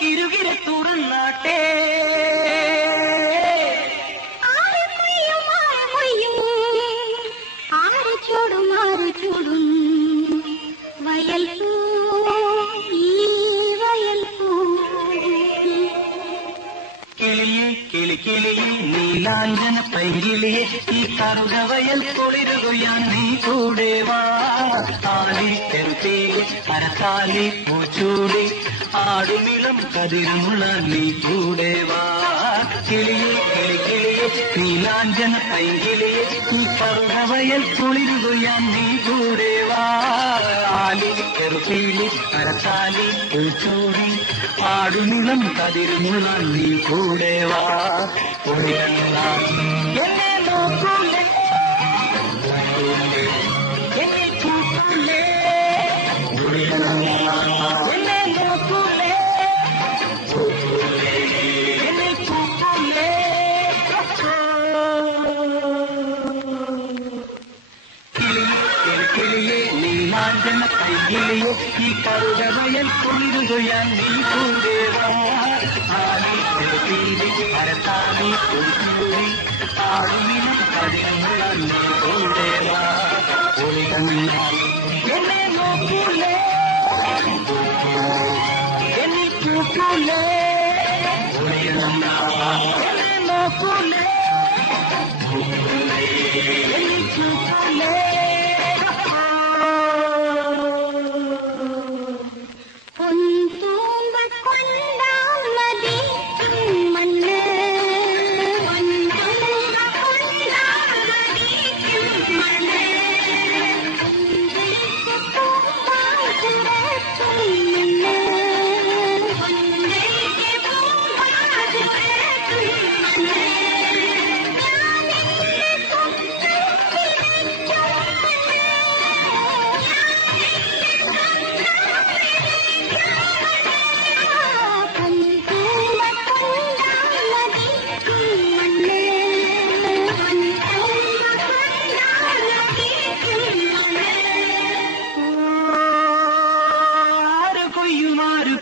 കിരുകിരെ തുറന്നാട്ടെ ചൂടും വയൽ കിളിയെ നീലാഞ്ചന പൈകിളിയെ ഈ കറുകവയൽ കുളിരുകയാൻ നീ കൂടെ വാ ആലി തെറുത്തേലെ അരത്താലി പൂച്ചൂടി ആടുമിളം കതിരമുള്ള നീ കൂടെ വാ കിളിയെ നീലാഞ്ചന പൈകിളിയെ ഈ കറുകവയൽ കുളിരുകയാൻ നീ കൂടെ വാ ആലി തെറുത്തേലെ അരത്താലി പൂച്ചൂടി ആടുമിളം കതിരമുള്ള നീ കൂടെ വാ എന്നെ നോക്കൂലേ എന്നെ ചൂക്കൂലേ എന്നെ നോക്കൂലേ എന്നെ ചൂക്കൂലേ കിളിയെ നീലാഞ്ചന കൈകിളിയെ ഈ കറുകവയൽ കുളിരുകയാൻ നീ കൂടെ വാ അരത്താലി കുളിക്കൂടി ആടുമിനം കതിരമുള്ള നീ കൂടെ വാ എന്നെ നോക്കൂലേ എന്നെ ചൂക്കൂലേ എന്നെ നോക്കൂലേ എന്നെ ചൂക്കൂലേ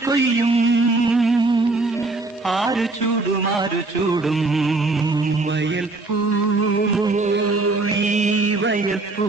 കൊയ്യും ആരു ചൂടും വയൽപ്പൂ ഈ വയൽപ്പൂ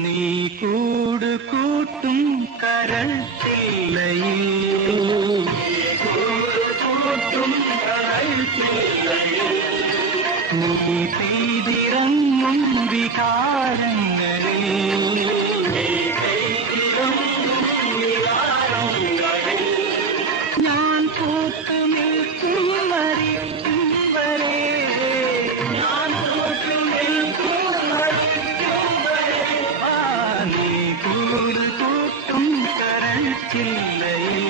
നീ കൂട് കൂട്ടും കരൾത്തില്ലയിൽ നീ പെയ്തിറങ്ങും വികാരങ്ങളിൽ ഞാൻ പൂത്തു നിൽക്കും വരെ ഞാൻ പൂത്തു നിൽക്കും നീ കൂട് കൂട്ടും കരൾച്ചില്ലയിൽ